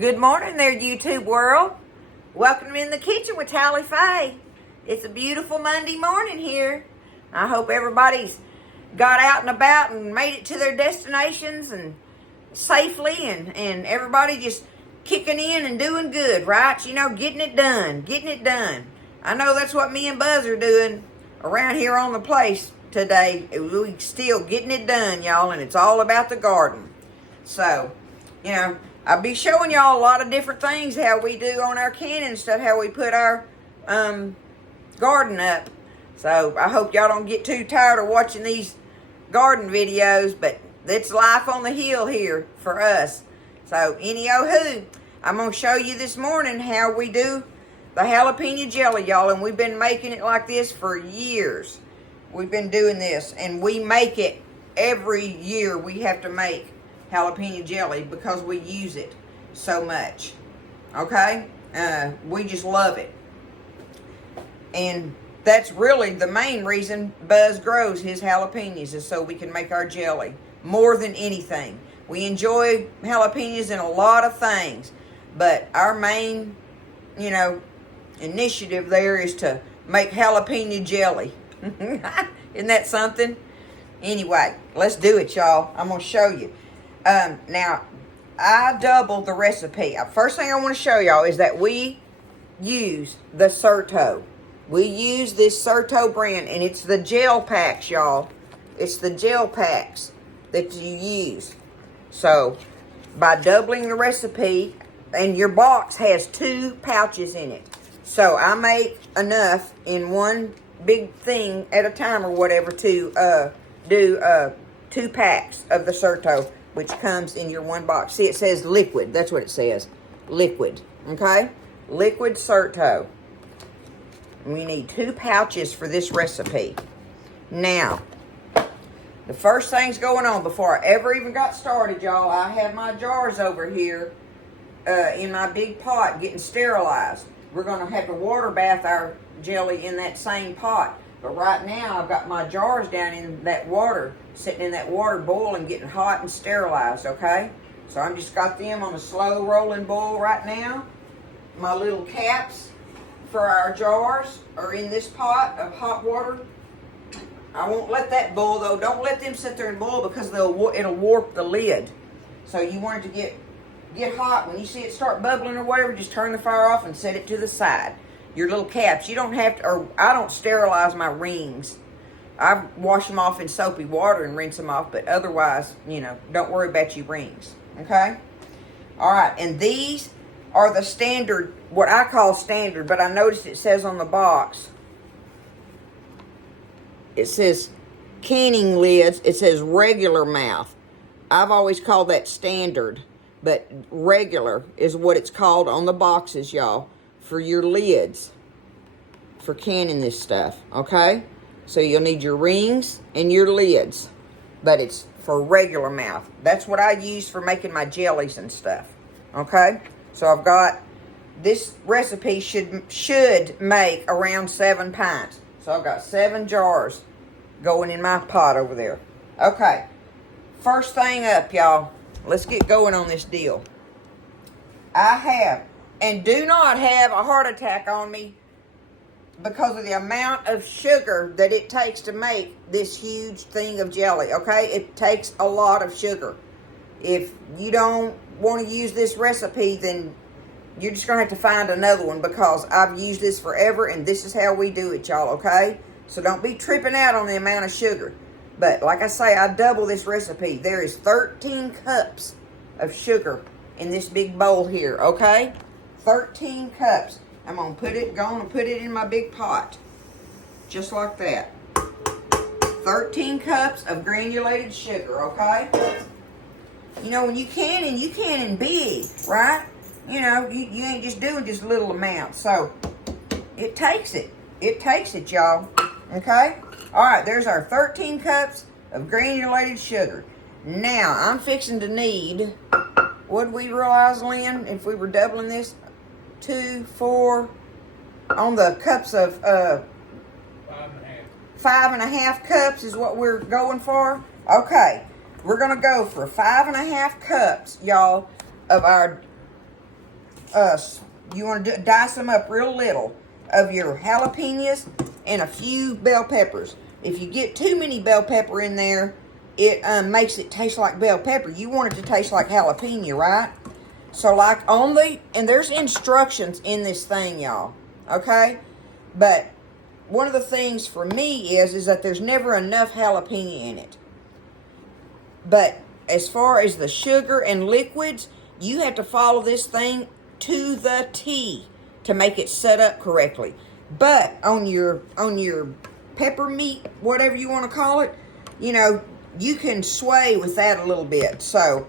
Good morning there, YouTube world. Welcome in the kitchen with Tally Faye. It's a beautiful Monday morning here. I hope everybody's got out and about and made it to their destinations and safely and everybody just kicking in and doing good, right? You know, getting it done. I know that's what me and Buzz are doing around here on the place today. We still getting it done, y'all, and it's all about the garden. So, you know, I'll be showing y'all a lot of different things, how we do on our canning and stuff, how we put our garden up. So I hope y'all don't get too tired of watching these garden videos, but it's life on the hill here for us. So any-oh-hoo, I'm going to show you this morning how we do the jalapeno jelly, y'all, and we've been making it like this for years. We've been doing this, and we make it every year. We have to make jalapeno jelly because we use it so much. Okay? We just love it. And that's really the main reason Buzz grows his jalapenos, is so we can make our jelly more than anything. We enjoy jalapenos in a lot of things, but our main, you know, initiative there is to make jalapeno jelly. Isn't that something? Anyway, let's do it, y'all. I'm going to show you. Now, I doubled the recipe. First thing I want to show y'all is that we use the Certo. We use this Certo brand, and it's the gel packs, y'all. It's the gel packs that you use. So, by doubling the recipe, and your box has 2 pouches in it. So, I make enough in one big thing at a time or whatever to do 2 packs of the Certo, which comes in your one box. See, it says liquid. That's what it says. Liquid. Okay? Liquid Certo. We need 2 pouches for this recipe. Now, the first thing's going on before I ever even got started, y'all. I have my jars over here in my big pot getting sterilized. We're going to have to water bath our jelly in that same pot. But right now, I've got my jars down in that water, sitting in that water boiling, getting hot and sterilized, okay? So I'm just got them on a slow rolling boil right now. My little caps for our jars are in this pot of hot water. I won't let that boil, though. Don't let them sit there and boil because it'll warp the lid. So you want it to get hot. When you see it start bubbling or whatever, just turn the fire off and set it to the side. Your little caps, you don't have to, or I don't sterilize my rings. I wash them off in soapy water and rinse them off, but otherwise, you know, don't worry about your rings, okay? All right, and these are the standard, what I call standard, but I noticed it says on the box, it says canning lids, it says regular mouth. I've always called that standard, but regular is what it's called on the boxes, y'all, for your lids, for canning this stuff, okay? So you'll need your rings and your lids, but it's for regular mouth. That's what I use for making my jellies and stuff, okay? So I've got, this recipe should make around 7 pints. So I've got 7 jars going in my pot over there. Okay, first thing up, y'all. Let's get going on this deal. I have, and do not have a heart attack on me because of the amount of sugar that it takes to make this huge thing of jelly, okay? It takes a lot of sugar. If you don't want to use this recipe, then you're just going to have to find another one, because I've used this forever, and this is how we do it, y'all, okay? So don't be tripping out on the amount of sugar. But like I say, I double this recipe. There is 13 cups of sugar in this big bowl here, okay? 13 cups. I'm going to put it in my big pot. Just like that. 13 cups of granulated sugar, okay? You know, when you canning big, right? You know, you ain't just doing just little amounts. So, it takes it. It takes it, y'all. Okay? Alright, there's our 13 cups of granulated sugar. Now, I'm fixing to need, what did we realize, Lynn, if we were doubling this? 2, 4, on the cups of 5.5 cups is what we're going for. Okay, we're going to go for 5.5 cups, y'all, of our you want to dice them up real little of your jalapenos and a few bell peppers. If you get too many bell pepper in there, it makes it taste like bell pepper. You want it to taste like jalapeno, right? So like and there's instructions in this thing, y'all, okay? But one of the things for me is that there's never enough jalapeno in it. But as far as the sugar and liquids, you have to follow this thing to the T to make it set up correctly. But on your pepper meat, whatever you want to call it, you know, you can sway with that a little bit. So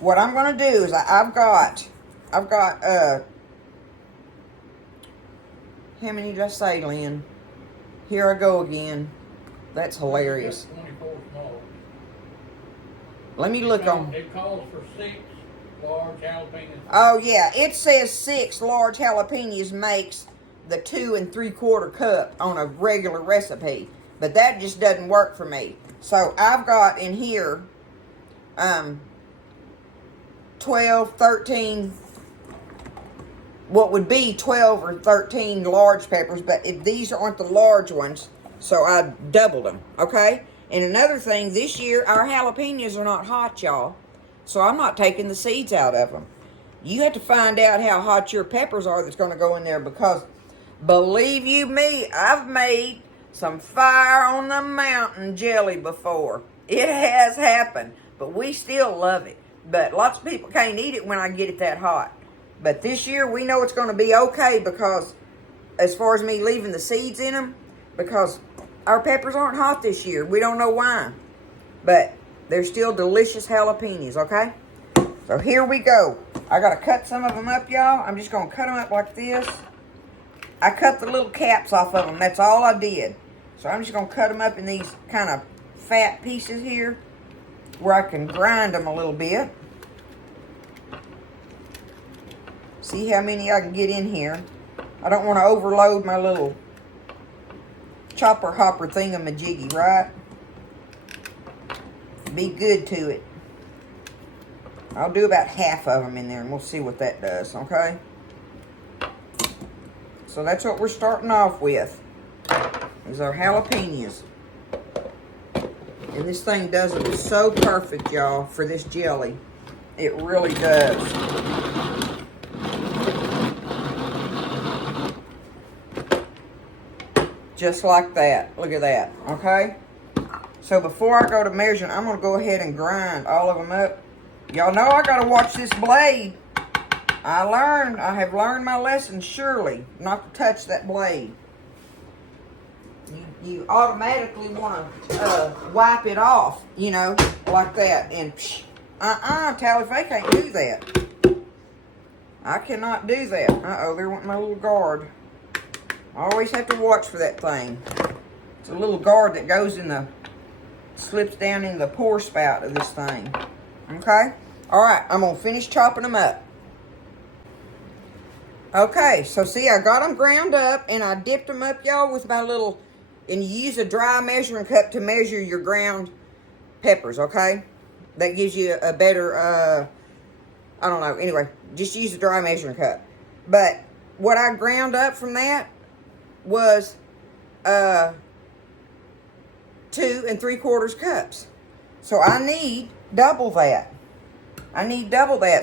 what I'm going to do is I've got how many did I say, Lynn? Here I go again. That's hilarious. 24 small. Let me look on. It calls for 6 large jalapenos. Oh yeah, it says 6 large jalapenos makes the 2 3/4 cup on a regular recipe, but that just doesn't work for me. So I've got in here 12, 13, what would be 12 or 13 large peppers, but these aren't the large ones, so I doubled them, okay? And another thing, this year, our jalapenos are not hot, y'all, so I'm not taking the seeds out of them. You have to find out how hot your peppers are that's going to go in there, because believe you me, I've made some fire on the mountain jelly before. It has happened, but we still love it. But lots of people can't eat it when I get it that hot. But this year, we know it's going to be okay, because as far as me leaving the seeds in them, because our peppers aren't hot this year. We don't know why. But they're still delicious jalapenos, okay? So here we go. I got to cut some of them up, y'all. I'm just going to cut them up like this. I cut the little caps off of them. That's all I did. So I'm just going to cut them up in these kind of fat pieces here, where I can grind them a little bit. See how many I can get in here. I don't want to overload my little chopper hopper thingamajiggy, right? Be good to it. I'll do about half of them in there, and we'll see what that does, okay? So that's what we're starting off with, is our jalapenos. And this thing does it so perfect, y'all, for this jelly. It really does. Just like that. Look at that, okay? So before I go to measuring, I'm going to go ahead and grind all of them up. Y'all know I got to watch this blade. I have learned my lesson, surely, not to touch that blade. You automatically want to wipe it off, you know, like that. And Tally Faye can't do that. I cannot do that. Uh-oh, there went my little guard. I always have to watch for that thing. It's a little guard that goes slips down in the pour spout of this thing. Okay? Alright, I'm going to finish chopping them up. Okay, so see, I got them ground up, and I dipped them up, y'all, with my little... And you use a dry measuring cup to measure your ground peppers, okay? That gives you a better, I don't know. Anyway, just use a dry measuring cup. But what I ground up from that was 2 3/4 cups. So I need double that.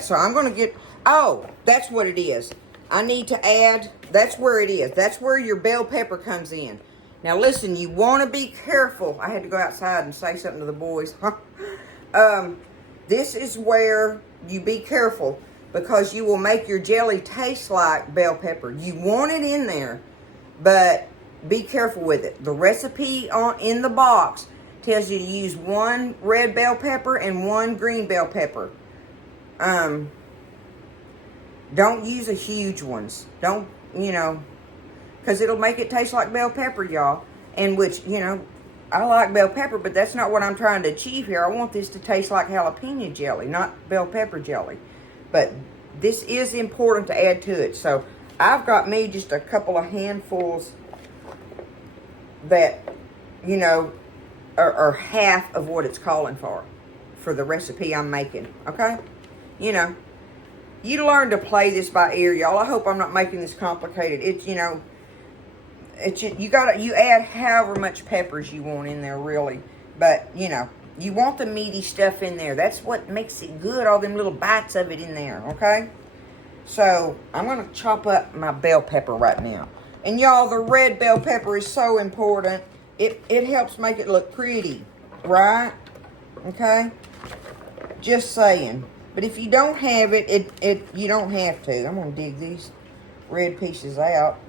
So I'm going to get, oh, that's what it is. I need to add, that's where it is. That's where your bell pepper comes in. Now listen, you want to be careful. I had to go outside and say something to the boys. This is where you be careful, because you will make your jelly taste like bell pepper. You want it in there, but be careful with it. The recipe in the box tells you to use 1 red bell pepper and 1 green bell pepper. Don't use a huge ones. Don't, you know, because it'll make it taste like bell pepper, y'all. And which, you know, I like bell pepper, but that's not what I'm trying to achieve here. I want this to taste like jalapeno jelly, not bell pepper jelly. But this is important to add to it. So I've got me just a couple of handfuls that, you know, are half of what it's calling for the recipe I'm making, okay? You know, You learn to play this by ear, y'all. I hope I'm not making this complicated. It's, you know, it's you add however much peppers you want in there, really. But, you know, you want the meaty stuff in there. That's what makes it good, all them little bites of it in there, okay? So, I'm going to chop up my bell pepper right now. And, y'all, the red bell pepper is so important. It helps make it look pretty, right? Okay? Just saying. But if you don't have it, you don't have to. I'm going to dig these red pieces out.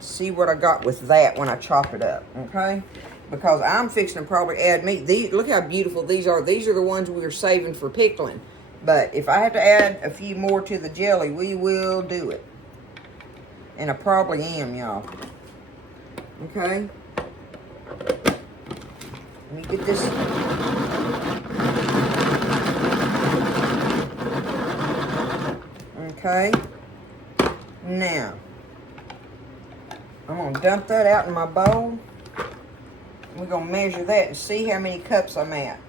See what I got with that when I chop it up, okay? Because I'm fixing to probably add meat. Look how beautiful these are. These are the ones we were saving for pickling. But if I have to add a few more to the jelly, we will do it. And I probably am, y'all. Okay? Let me get this. Okay. Now, I'm going to dump that out in my bowl. We're going to measure that and see how many cups I'm at.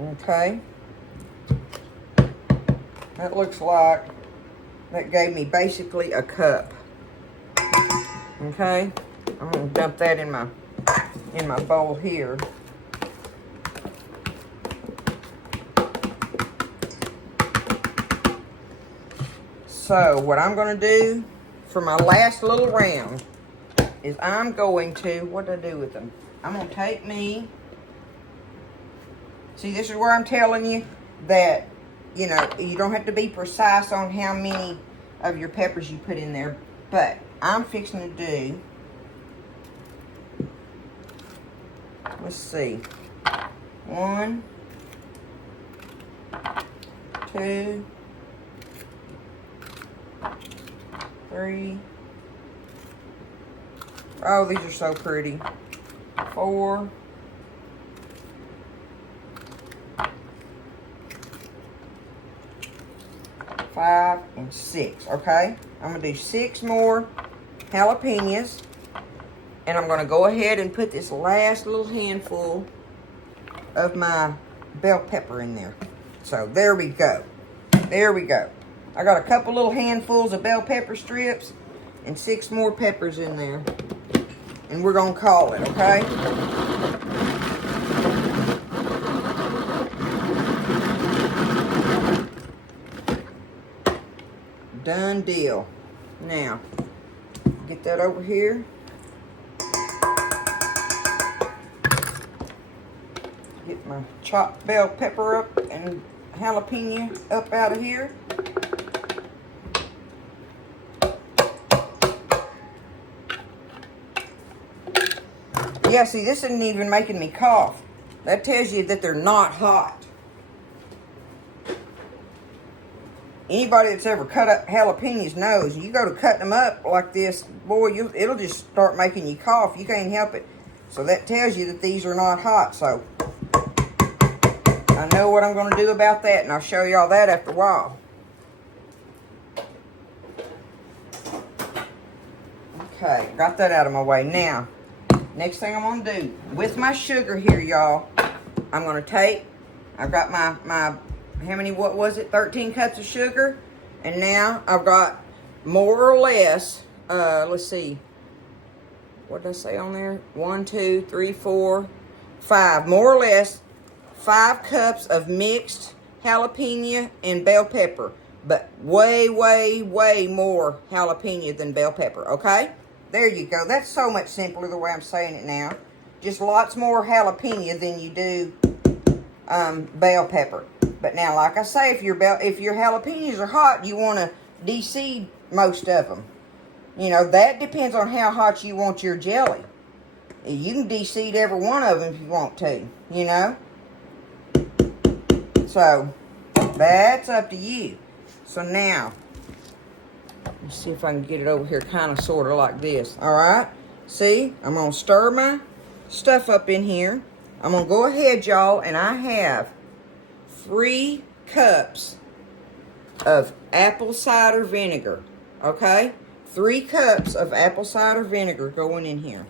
Okay. That looks like that gave me basically a cup. Okay. I'm going to dump that in my bowl here. So what I'm going to do for my last little round is I'm going to, what do I do with them? I'm going to take me, see, this is where I'm telling you that, you know, you don't have to be precise on how many of your peppers you put in there, but I'm fixing to do, let's see, 1, 2, 3. Oh, these are so pretty. 4. 5 and 6. Okay, I'm gonna do 6 more jalapenos, and I'm gonna go ahead and put this last little handful of my bell pepper in there. So there we go. There we go. I got a couple little handfuls of bell pepper strips and 6 more peppers in there. And we're going to call it, okay? Done deal. Now, get that over here. Get my chopped bell pepper up and jalapeno up out of here. Yeah, see, this isn't even making me cough. That tells you that they're not hot. Anybody that's ever cut up jalapenos knows, you go to cut them up like this, boy, it'll just start making you cough. You can't help it. So that tells you that these are not hot. So I know what I'm going to do about that, and I'll show y'all that after a while. Okay, got that out of my way. Now, next thing I'm going to do, with my sugar here, y'all, I'm going to take, I've got my how many, what was it, 13 cups of sugar. And now I've got more or less, let's see, what did I say on there? 1, 2, 3, 4, 5, more or less 5 cups of mixed jalapeno and bell pepper. But way, way, way more jalapeno than bell pepper, okay? There you go. That's so much simpler the way I'm saying it now. Just lots more jalapeno than you do bell pepper. But now, like I say, if your jalapenos are hot, you want to de-seed most of them. You know, that depends on how hot you want your jelly. You can de-seed every one of them if you want to, you know. So, that's up to you. So now, let's see if I can get it over here kind of sort of like this. All right? See, I'm going to stir my stuff up in here. I'm going to go ahead, y'all, and I have 3 cups of apple cider vinegar. Okay? 3 cups of apple cider vinegar going in here.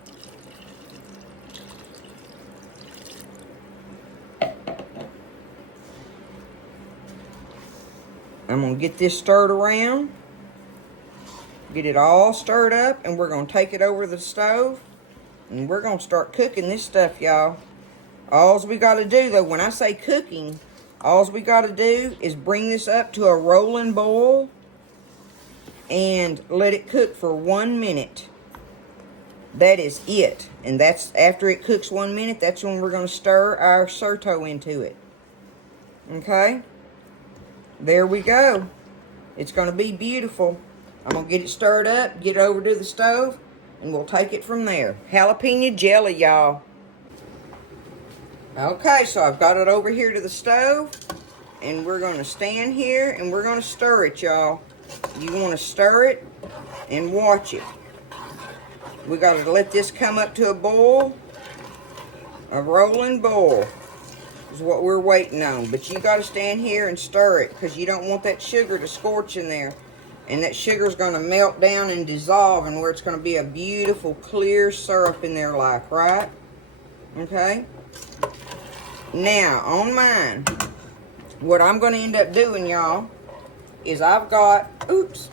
I'm going to get this stirred around. Get it all stirred up, and we're going to take it over the stove. And we're going to start cooking this stuff, y'all. All we got to do, though, when I say cooking, all we got to do is bring this up to a rolling boil and let it cook for 1 minute. That is it. And that's after it cooks 1 minute, that's when we're going to stir our surto into it. Okay? There we go. It's going to be beautiful. I'm going to get it stirred up, get it over to the stove, and we'll take it from there. Jalapeno jelly, y'all. Okay, so I've got it over here to the stove, and we're going to stand here, and we're going to stir it, y'all. You want to stir it and watch it. We got to let this come up to a boil, a rolling boil is what we're waiting on. But you got to stand here and stir it because you don't want that sugar to scorch in there. And that sugar's going to melt down and dissolve, and where it's going to be a beautiful, clear syrup in there like, right? Okay? Now, on mine, what I'm going to end up doing, y'all, is I've got, oops,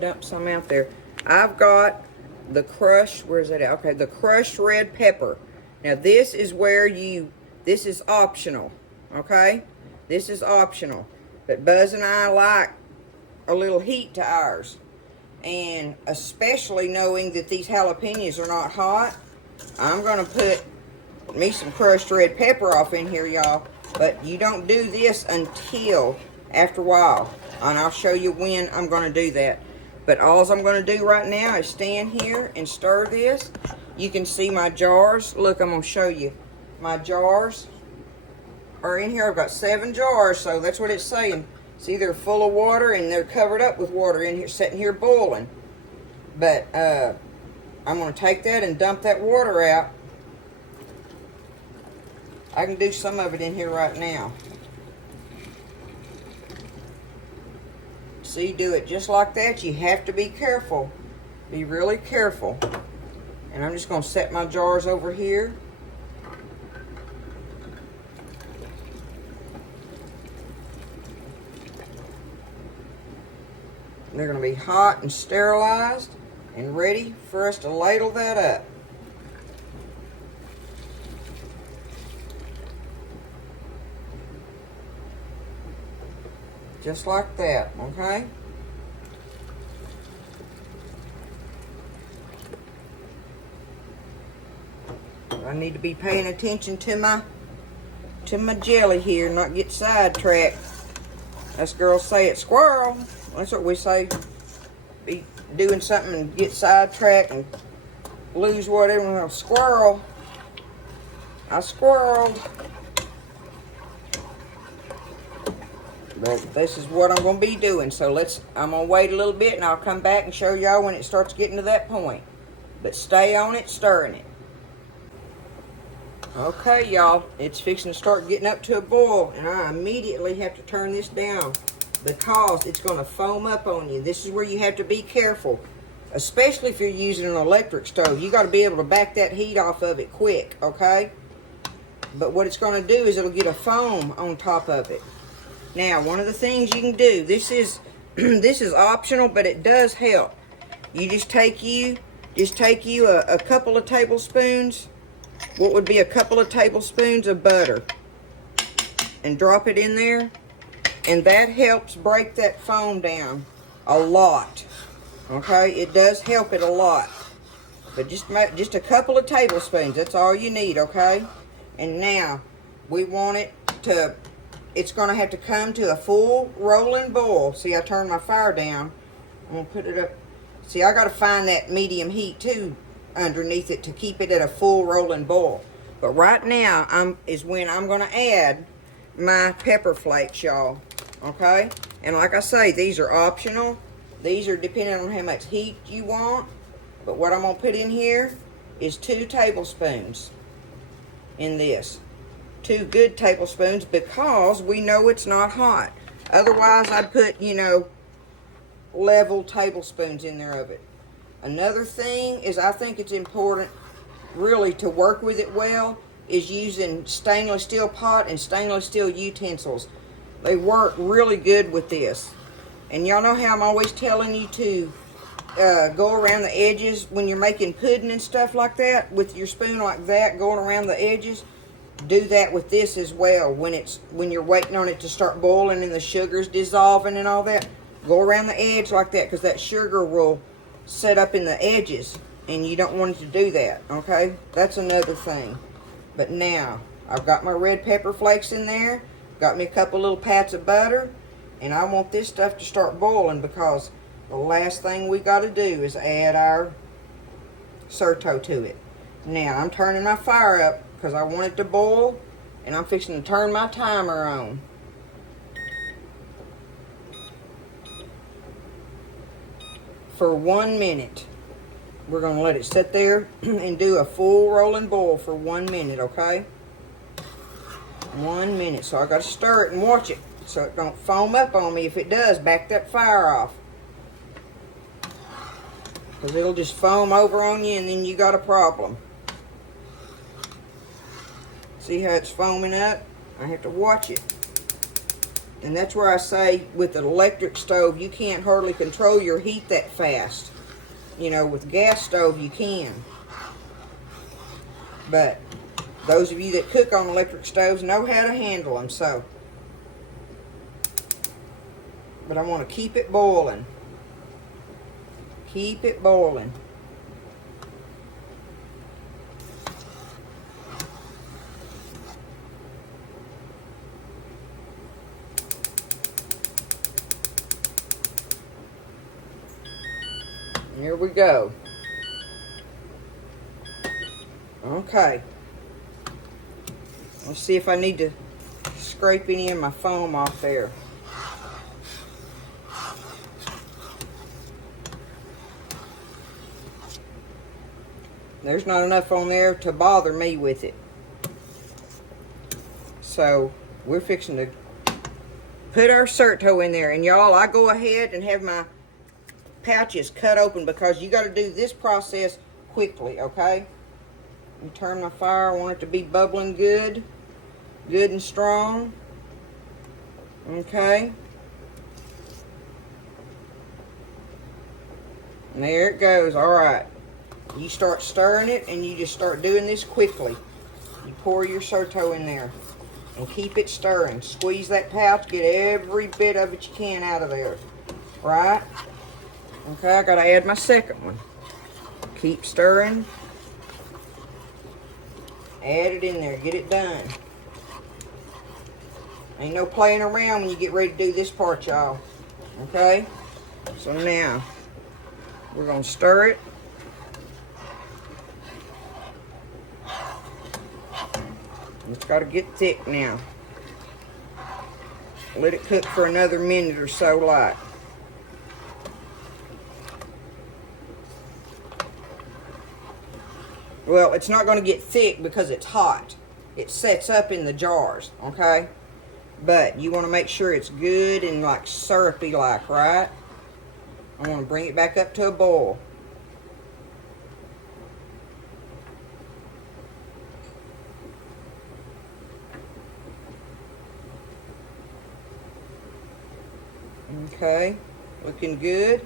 dumped some out there. I've got the crushed, where's that at? Okay, the crushed red pepper. Now, this is where this is optional, okay? This is optional. But Buzz and I like a little heat to ours. And especially knowing that these jalapenos are not hot, I'm going to put me some crushed red pepper off in here, y'all. But you don't do this until after a while. And I'll show you when I'm going to do that. But all I'm going to do right now is stand here and stir this. You can see my jars. Look, I'm going to show you. My jars are in here. I've got 7 jars, so that's what it's saying. See, they're full of water, and they're covered up with water in here, sitting here boiling. But I'm going to take that and dump that water out. I can do some of it in here right now. See, do it just like that. You have to be careful. Be really careful. And I'm just going to set my jars over here. They're going to be hot and sterilized and ready for us to ladle that up. Just like that, okay? I need to be paying attention to my jelly here, not get sidetracked. Us girls say it, squirrel. That's what we say. Be doing something and get sidetracked and lose whatever. Squirrel. I squirreled. But this is what I'm going to be doing. So I'm going to wait a little bit, and I'll come back and show y'all when it starts getting to that point. But stay on it, stirring it. Okay, y'all. It's fixing to start getting up to a boil, and I immediately have to turn this down because it's going to foam up on you. This is where you have to be careful, especially if you're using an electric stove. You got to be able to back that heat off of it quick, okay? But what it's going to do is it'll get a foam on top of it. Now, one of the things you can do, this is optional, but it does help. You just take you a couple of tablespoons, what would be a couple of tablespoons of butter, and drop it in there, and that helps break that foam down a lot. Okay, it does help it a lot, but just a couple of tablespoons. That's all you need. Okay, and now we want it to. It's going to have to come to a full rolling boil. See, I turned my fire down. I'm going to put it up. See, I got to find that medium heat too underneath it to keep it at a full rolling boil. But right now is when I'm going to add my pepper flakes, y'all. Okay? And like I say, these are optional. These are depending on how much heat you want. But what I'm going to put in here is 2 tablespoons in this. 2 good tablespoons because we know it's not hot. Otherwise, I'd put, level tablespoons in there of it. Another thing is I think it's important really to work with it well is using stainless steel pot and stainless steel utensils. They work really good with this. And y'all know how I'm always telling you to go around the edges when you're making pudding and stuff like that with your spoon like that, going around the edges. Do that with this as well. When you're waiting on it to start boiling and the sugar's dissolving and all that, go around the edge like that, because that sugar will set up in the edges and you don't want it to do that. Okay, that's another thing. But now I've got my red pepper flakes in there, got me a couple little pats of butter, and I want this stuff to start boiling, because the last thing we got to do is add our Surto to it. Now I'm turning my fire up because I want it to boil, and I'm fixing to turn my timer on. For 1 minute. We're going to let it sit there and do a full rolling boil for 1 minute, okay? 1 minute. So I got to stir it and watch it so it don't foam up on me. If it does, back that fire off, because it'll just foam over on you and then you got a problem. See how it's foaming up? I have to watch it. And that's where I say with an electric stove, you can't hardly control your heat that fast. You know, with gas stove you can. But those of you that cook on electric stoves know how to handle them, so. But I want to keep it boiling. Keep it boiling. Here we go. Okay. Let's see if I need to scrape any of my foam off there. There's not enough on there to bother me with it. So we're fixing to put our Surto in there. And y'all, I go ahead and have my pouches cut open, because you got to do this process quickly, okay? You turn my fire. I want it to be bubbling good and strong. Okay. And there it goes. All right. You start stirring it, and you just start doing this quickly. You pour your Surto in there and keep it stirring. Squeeze that pouch, get every bit of it you can out of there. Right? Okay, I gotta add my second one. Keep stirring. Add it in there, get it done. Ain't no playing around when you get ready to do this part, y'all. Okay? So now, we're gonna stir it. It's gotta get thick now. Let it cook for another minute or so, like. Well, it's not going to get thick because it's hot. It sets up in the jars, okay? But you want to make sure it's good and like syrupy like, right? I want to bring it back up to a boil. Okay, looking good.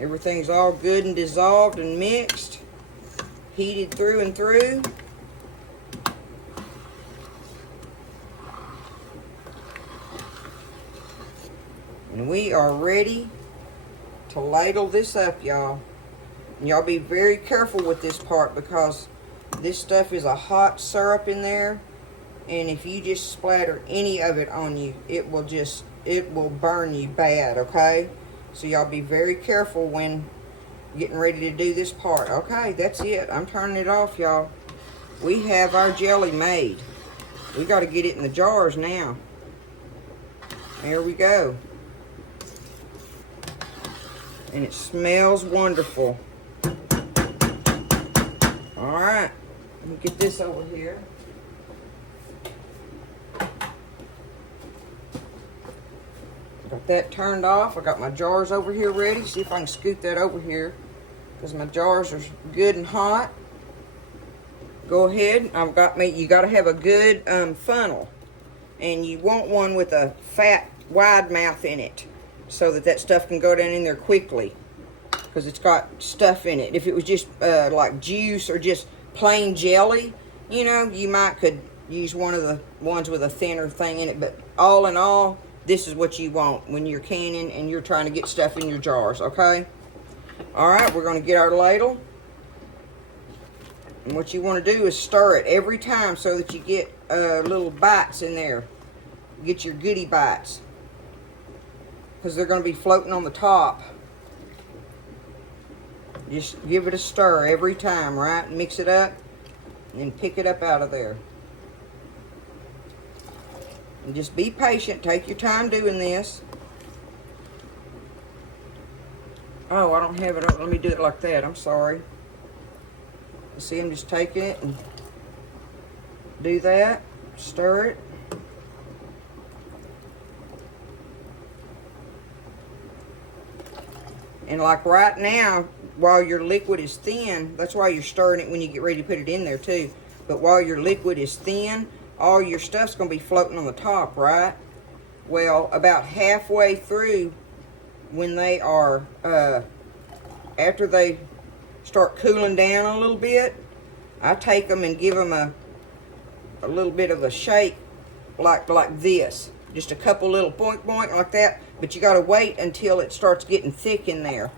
Everything's all good and dissolved and mixed, heated through and through. And we are ready to ladle this up, y'all. And y'all be very careful with this part, because this stuff is a hot syrup in there. And if you just splatter any of it on you, it will burn you bad, okay? So y'all be very careful when getting ready to do this part. Okay, that's it. I'm turning it off, y'all. We have our jelly made. We got to get it in the jars now. There we go. And it smells wonderful. All right, let me get this over here. Got that turned off. I got my jars over here ready. See if I can scoot that over here, because my jars are good and hot. go ahead. You got to have a good funnel. And you want one with a fat, wide mouth in it so that stuff can go down in there quickly, because it's got stuff in it. If it was just like juice or just plain jelly, you know, you could use one of the ones with a thinner thing in it. But all in all, this is what you want when you're canning and you're trying to get stuff in your jars, okay? All right, we're going to get our ladle. And what you want to do is stir it every time so that you get little bites in there. Get your goodie bites, because they're going to be floating on the top. Just give it a stir every time, right? Mix it up and then pick it up out of there. And just be patient. Take your time doing this. Oh, I don't have it. Let me do it like that. I'm sorry. See, I'm just taking it and do that. Stir it. And like right now, while your liquid is thin, that's why you're stirring it when you get ready to put it in there too. But while your liquid is thin, all your stuff's going to be floating on the top, right? Well, about halfway through, when they are, after they start cooling down a little bit, I take them and give them a little bit of a shake like this. Just a couple little boink boink like that. But you got to wait until it starts getting thick in there.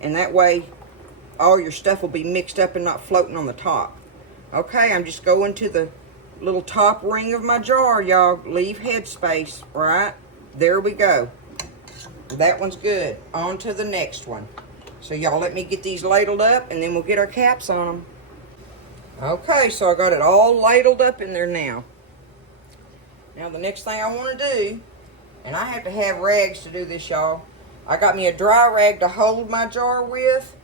And that way, all your stuff will be mixed up and not floating on the top. Okay, I'm just going to the little top ring of my jar, y'all. Leave headspace, right? There we go. That one's good. On to the next one. So y'all let me get these ladled up and then we'll get our caps on them. Okay, so I got it all ladled up in there now. Now the next thing I want to do, and I have to have rags to do this, y'all. I got me a dry rag to hold my jar with,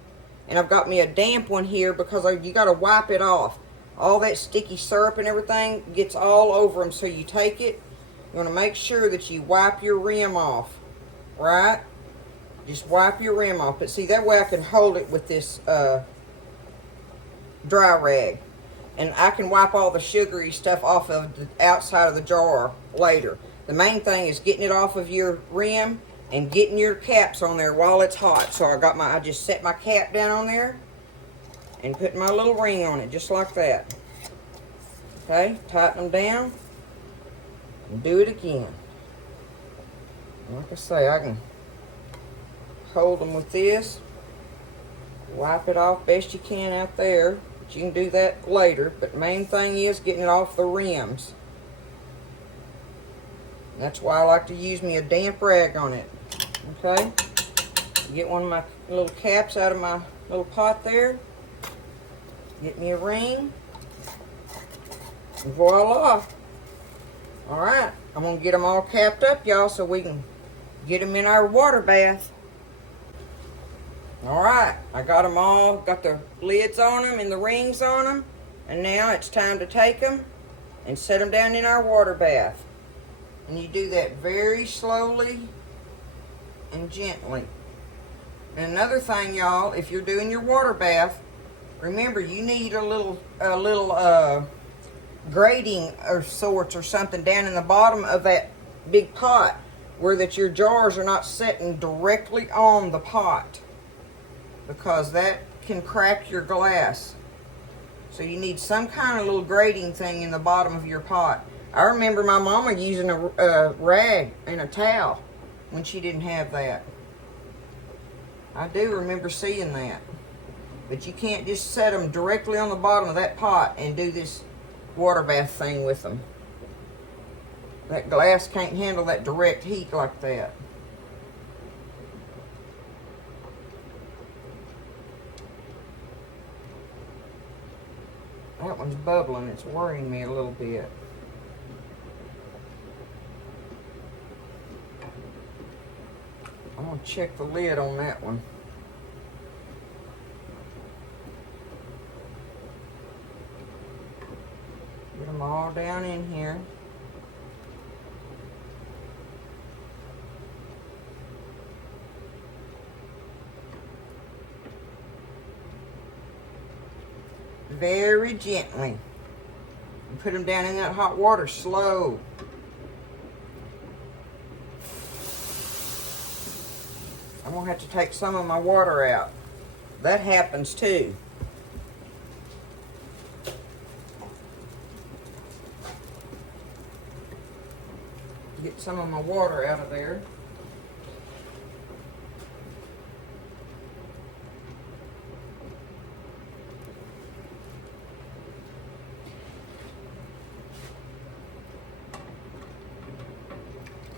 and I've got me a damp one here because you got to wipe it off. All that sticky syrup and everything gets all over them, so you take it, you want to make sure that you wipe your rim off, right? Just wipe your rim off. But see, that way I can hold it with this dry rag. And I can wipe all the sugary stuff off of the outside of the jar later. The main thing is getting it off of your rim and getting your caps on there while it's hot. So I just set my cap down on there and put my little ring on it, just like that. Okay, tighten them down and do it again. Like I say, I can hold them with this, wipe it off best you can out there. But you can do that later. But main thing is getting it off the rims. That's why I like to use me a damp rag on it. Okay, get one of my little caps out of my little pot there. Get me a ring. And voila. Alright, I'm going to get them all capped up, y'all, so we can get them in our water bath. Alright, I got them all, got the lids on them and the rings on them. And now it's time to take them and set them down in our water bath. And you do that very slowly and gently. And another thing, y'all, if you're doing your water bath, remember you need a little grating or sorts or something down in the bottom of that big pot where that your jars are not sitting directly on the pot, because that can crack your glass. So you need some kind of little grating thing in the bottom of your pot. I remember my mama using a rag and a towel when she didn't have that. I do remember seeing that. But you can't just set them directly on the bottom of that pot and do this water bath thing with them. That glass can't handle that direct heat like that. That one's bubbling. It's worrying me a little bit. I'm going to check the lid on that one. Get them all down in here. very gently. And put them down in that hot water slow. I'm going to have to take some of my water out. That happens too. Get some of my water out of there.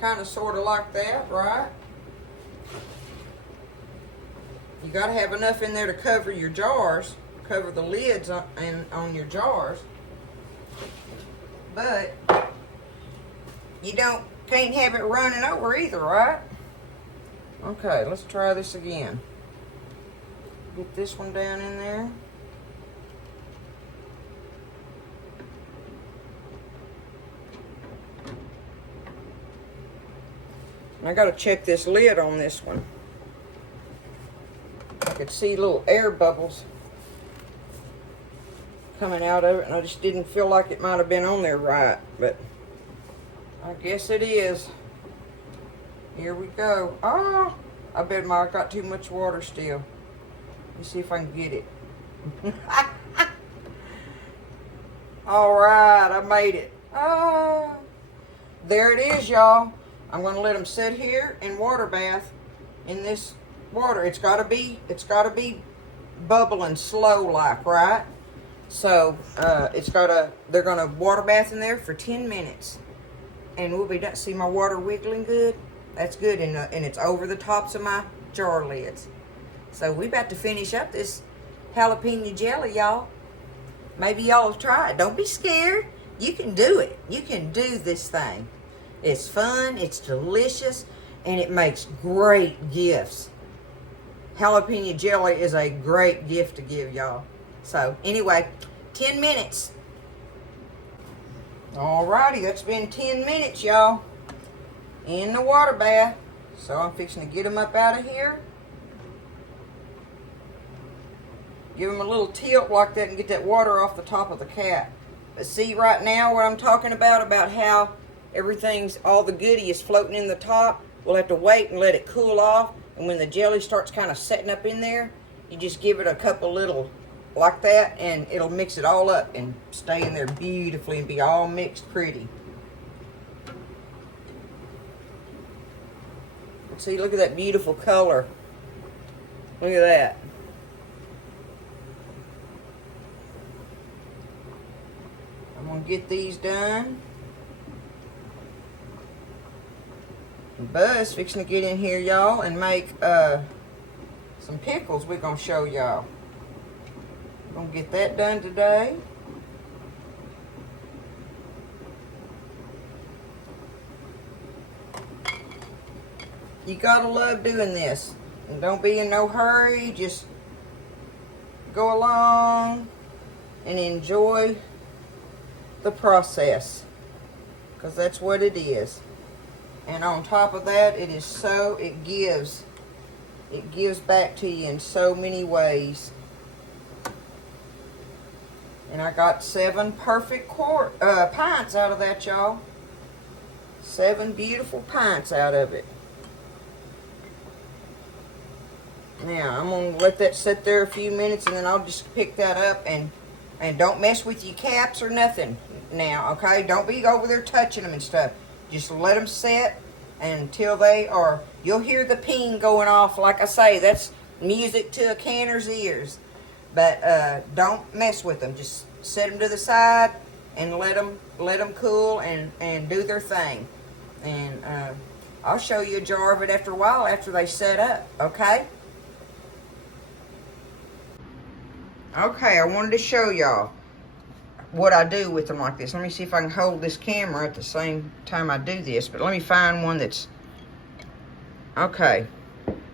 Kind of sort of like that, right? You got to have enough in there to cover your jars, cover the lids on your jars. But you can't have it running over either, right? Okay, let's try this again. Get this one down in there. I got to check this lid on this one. I could see little air bubbles coming out of it, and I just didn't feel like it might have been on there right, but I guess it is. Here we go. Oh, I bet I got too much water still. Let's see if I can get it. All right, I made it. Oh, there it is, y'all. I'm going to let them sit here in water bath in this water. It's got to be bubbling slow like, right? So they're going to water bath in there for 10 minutes. And we'll be done. See my water wiggling good? That's good. And it's over the tops of my jar lids. So we about to finish up this jalapeno jelly, y'all. Maybe y'all will try it. Don't be scared. You can do it. You can do this thing. It's fun, it's delicious, and it makes great gifts. Jalapeno jelly is a great gift to give y'all. So, anyway, 10 minutes. Alrighty, that's been 10 minutes, y'all, in the water bath. So, I'm fixing to get them up out of here. Give them a little tilt like that and get that water off the top of the cap. But see right now what I'm talking about how all the goodie is floating in the top. We'll have to wait and let it cool off. And when the jelly starts kind of setting up in there, you just give it a couple little like that, and it'll mix it all up and stay in there beautifully and be all mixed pretty. See, look at that beautiful color. Look at that. I'm going to get these done. Buzz fixing to get in here, y'all, and make some pickles we're going to show y'all. We're going to get that done today. You got to love doing this. And don't be in no hurry. Just go along and enjoy the process. Because that's what it is. And on top of that, it gives back to you in so many ways. And I got 7 perfect pints out of that, y'all. 7 beautiful pints out of it. Now, I'm going to let that sit there a few minutes, and then I'll just pick that up, and don't mess with your caps or nothing now, okay? Don't be over there touching them and stuff. Just let them set until they are, you'll hear the ping going off. Like I say, that's music to a canner's ears. But don't mess with them. Just set them to the side and let them cool and do their thing. And I'll show you a jar of it after a while after they set up, okay? Okay, I wanted to show y'all what I do with them like this. Let me see if I can hold this camera at the same time I do this. But let me find one that's... Okay.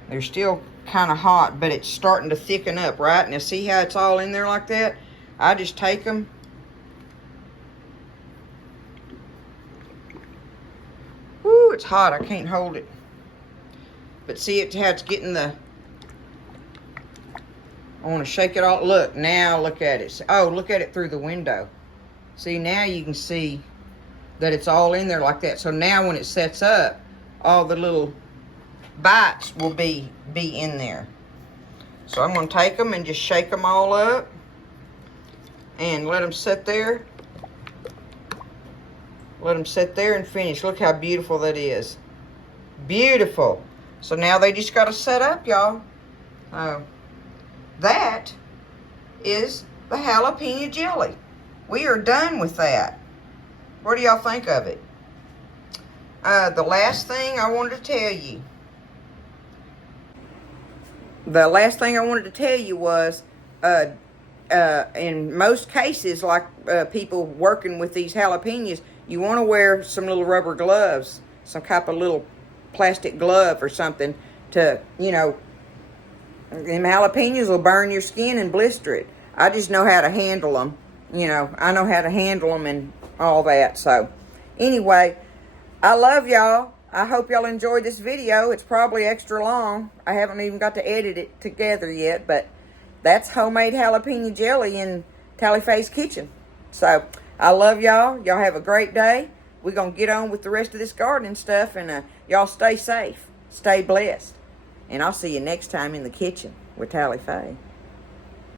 They're still kind of hot, but it's starting to thicken up, right? Now see how it's all in there like that? I just take them. Woo, it's hot. I can't hold it. But see how it's getting the... I want to shake it all. Look, now look at it. Oh, look at it through the window. See, now you can see that it's all in there like that. So now when it sets up, all the little bites will be in there. So I'm going to take them and just shake them all up and let them sit there. Let them sit there and finish. Look how beautiful that is. Beautiful. So now they just got to set up, y'all. That is the jalapeno jelly. We are done with that. What do y'all think of it? The last thing I wanted to tell you. The last thing I wanted to tell you was, in most cases, like people working with these jalapenos, you want to wear some little rubber gloves, some type of little plastic glove or something to, you know, them jalapenos will burn your skin and blister it. I just know how to handle them. You know, I know how to handle them and all that. So, anyway, I love y'all. I hope y'all enjoyed this video. It's probably extra long. I haven't even got to edit it together yet, but that's homemade jalapeno jelly in Tally Faye's kitchen. So, I love y'all. Y'all have a great day. We're going to get on with the rest of this gardening stuff, and y'all stay safe. Stay blessed. And I'll see you next time in the kitchen with Tally Faye.